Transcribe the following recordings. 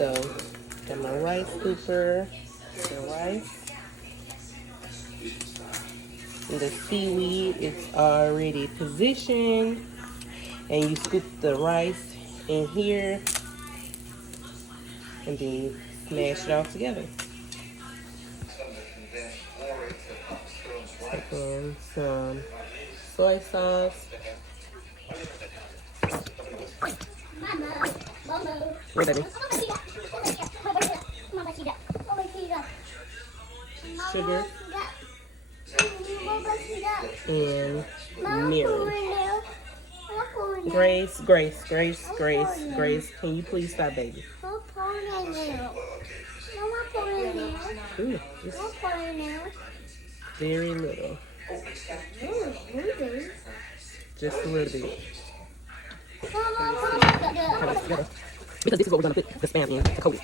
So, got my rice cooker, the rice. And the seaweed is already positioned. And you scoop the rice in here. And then you smash it all together. Take in some soy sauce. Where, baby? Sugar. And mirror. Grace, can you please stop, baby? Ooh, very little. Just a little bit. Because this is what we're going to put the Spam in to coat it.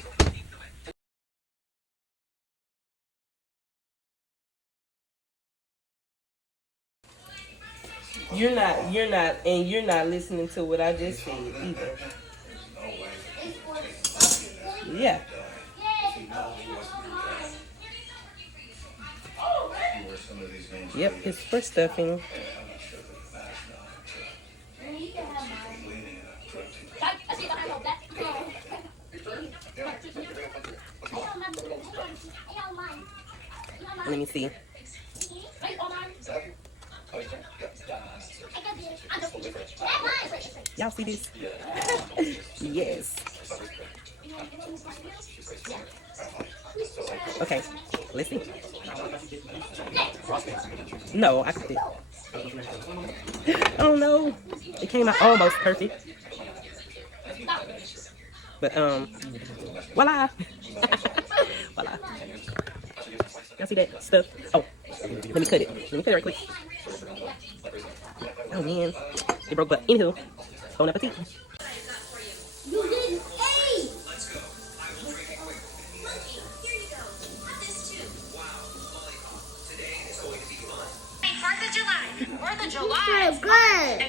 You're not listening to what I just said either. Yeah. Yep, it's for stuffing. Let me see. Y'all see this? Yes. Okay, let's see. No, I cooked it. Oh no, it came out almost perfect. But voila, voila. Y'all see that stuff? Oh, let me cut it. Let me cut it right quick. Oh man, it broke. But anywho, bon appetit. July. 4th of July. Good.